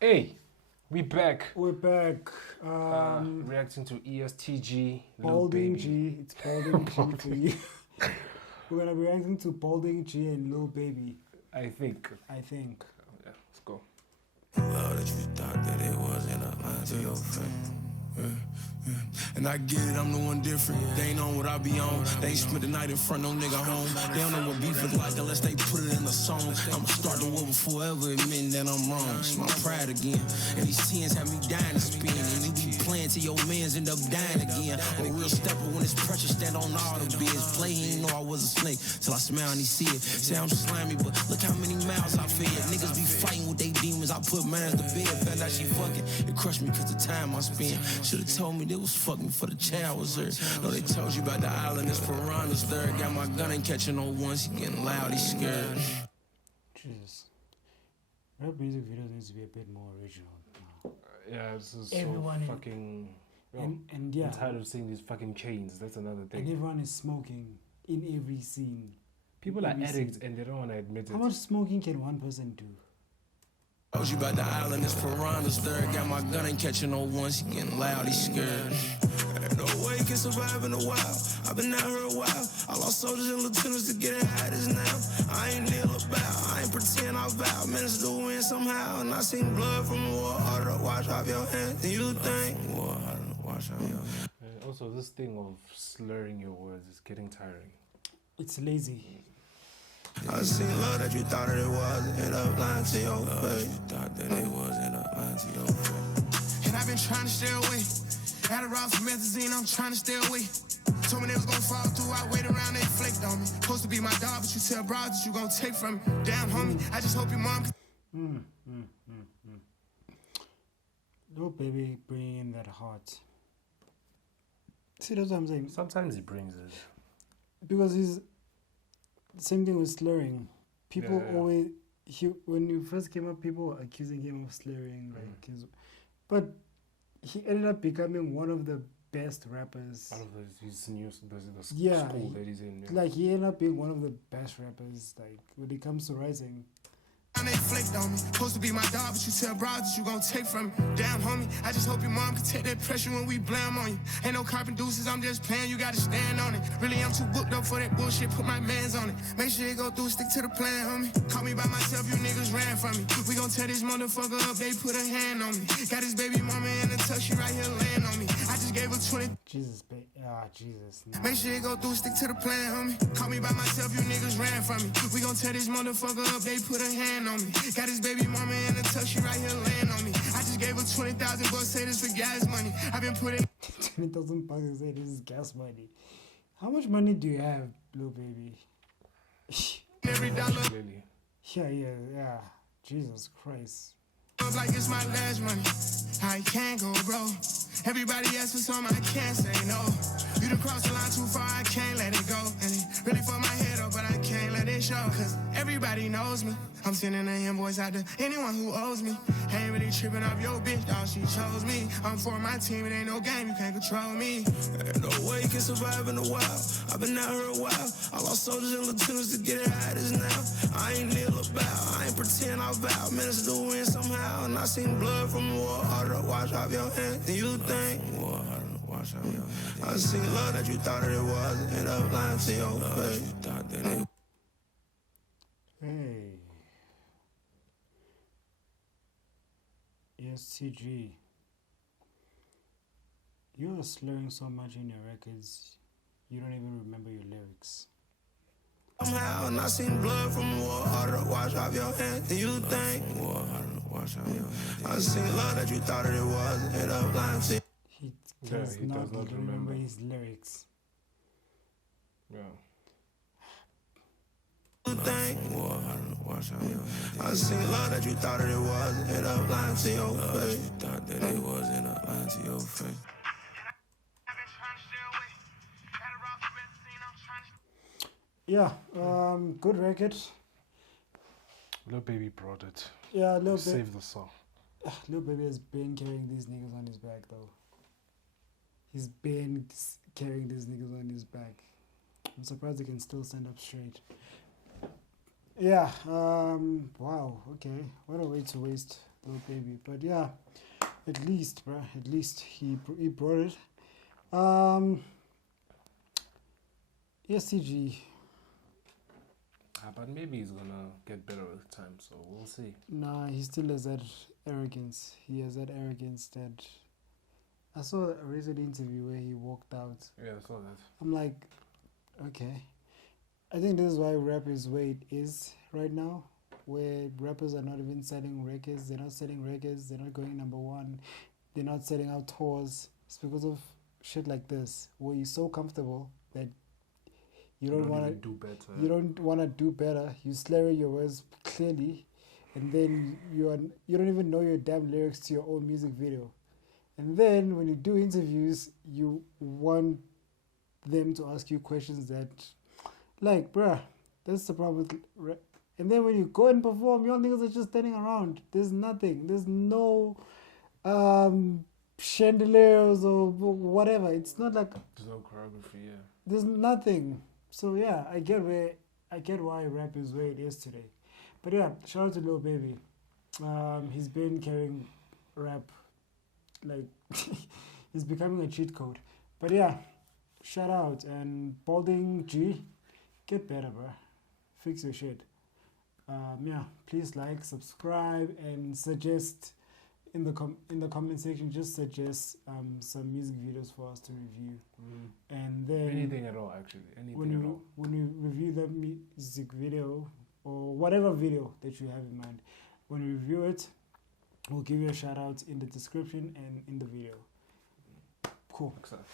Hey, we back. We're back. Reacting to ESTG, Lil Balding Baby. G. It's Balding G for you. We're gonna be reacting to Balding G and Lil Baby. I think. I think. Yeah, let's go. Love that you thought that it wasn't a line to your face. And I get it, I'm the one different. They ain't on what I be on. They ain't spent the night in front, no nigga home. They don't know what beef is like unless they put it in the song. I'ma start the war before ever admitting that I'm wrong. It's my pride again. And these tens have me dying to spin. And you be playing till your mans end up dying again. A real stepper when it's pressure, stand on all the bids. Play, he ain't know I was a snake till I smile and he see it. Say I'm slimy, but look how many miles I fed. Niggas be fighting with they demons. I put mines to bed. Found out she fucking. It crushed me cause the time I spent. Should've told me they was fucking for the child was there. No, they told you about the island, it's piranhas there. Got my gun, ain't catching no ones. He getting loud, he scared. Jesus. Rap music videos needs to be a bit more original now. Yeah, this is Everyone so in- fucking. And yeah. I'm tired of seeing these fucking chains. That's another And thing. everyone is smoking in every scene. People are every addicts scene. and they don't want to admit How it. much smoking can one person do? Told you about the island, it's piranhas there. Got my gun, ain't catching no ones. He getting loud, he scared. Ain't no way he can survive in the wild. I've been out here a while. I lost soldiers and lieutenants to get it how it is now. I ain't kneel about, I ain't pretend I vow. Managed to win somehow. And I seen blood from the war, harder to wash off your hands. And you think, war, harder to wash off your hands. Also, this thing of slurring your words is getting tiring. It's lazy. I seen love that you thought that it was, end up lying to your face. You thought that it was, end up lying to your face. And I've been trying to stay away. Adderall for methazine, I'm trying to stay away. Told me they was gonna fall through, I wait around, they flaked on me. Supposed to be my dog, but you tell bros that you gonna take from me. Damn, homie, I just hope your mom Lil Baby bringing in that heart. See, that's what I'm saying. Sometimes he brings it. Because he's same thing with slurring. People Yeah, yeah. always when you first came up, people were accusing him of slurring, but he ended up becoming one of the best rappers. Out of his new the Yeah, school that he's in. Yeah. Like he ended up being one of the best rappers. Like when it comes to writing. they flaked on me. Supposed to be my dog, but you tell bros that you gonna take from me. Damn, homie, I just hope your mom can take that pressure when we blam on you. Ain't no carpet deuces, I'm just playing, you gotta stand on it. Really, I'm too booked up for that bullshit, put my mans on it. Make sure you go through, stick to the plan, homie. Caught me by myself, you niggas ran from me. We gon' tear this motherfucker up, they put a hand on me. Got his baby mama in the tuck, she right here laying on me. I just gave her 20. Jesus. Nah. Make sure you go through, stick to the plan, homie. Caught me by myself, you niggas ran from me. We gon' tear this motherfucker up, they put a hand on me. Got his baby mama in the tuck, she right here laying on me. I just gave her 20,000 bucks, say this for gas money. I've been putting 20,000 bucks and say this is gas money. How much money do you have, Lil Baby? every dollar Clearly. Yeah. Jesus Christ. up like it's my last money. I can't go, bro. Everybody asks for some, I can't say no. You done crossed the line too far, I can't let it go. And it really fucked my head up, but I can't let it show. Cause everybody knows me. I'm sending an invoice out to anyone who owes me. Ain't really tripping off your bitch, dog, she chose me. I'm for my team, it ain't no game, you can't control me. Ain't no way you can survive in the wild. I've been out here a while. I lost soldiers and lieutenants to get it how it is now. I ain't kneel about, I ain't pretend I vow. Managed to win somehow. And I seen blood from the war, harder to wash off your hands. And you think, war, harder to wash off your hands. I seen love that you thought that it was, end up lying to your face. You thought that it Hey. ESTG. You are slurring so much in your records, you don't even remember your lyrics. somehow. And I seen blood from the war, harder to wash off your hands. And you think, war, harder to wash off your hands. I seen love that you thought that it was, end up lying to He Yeah, does he not does not remember remember. his lyrics. Yeah. you think, war, harder to wash off your hands. I seen love that you thought that it was, end up lying to your face. You thought that it was, end up lying to your face. I've been trying to stay away. Adderall for methazine, I'm trying to Yeah, good record. Lil Baby brought it. Yeah, Save the song. Lil Baby has been carrying these niggas on his back though. He's been carrying these niggas on his back. I'm surprised he can still stand up straight. Yeah, wow, okay. What a way to waste Lil Baby. But yeah, at least, bruh, at least he brought it. SCG. But maybe he's gonna get better with time, so we'll see. Nah, he still has that arrogance. He has that arrogance that. I saw a recent interview where he walked out. Yeah, I saw that. I'm like, okay. I think this is why rap is where it is right now, where rappers are not even selling records. They're not selling records. They're not going number one. They're not selling out tours. It's because of shit like this, where you're so comfortable that you don't want to do better. You don't want to do better. You slur your words clearly, and then you don't even know your damn lyrics to your own music video. And then when you do interviews, you want them to ask you questions that, like, bruh, that's the problem with and then when you go and perform, your niggas are just standing around. There's nothing. There's no chandeliers or whatever. It's not like There's no choreography, yeah. there's nothing. So yeah, I get why rap is where it is today. But yeah, shout out to Lil Baby. He's been carrying rap like he's becoming a cheat code. But yeah, shout out. And Balding G, get better, bro. Fix your shit. Yeah, please like, subscribe, and suggest in the comment section. Just suggest some music videos for us to review. And then Anything at all, actually. Anything at all. when you review the music video or whatever video that you have in mind, when you review it, we'll give you a shout out in the description and in the video. Cool. Excellent.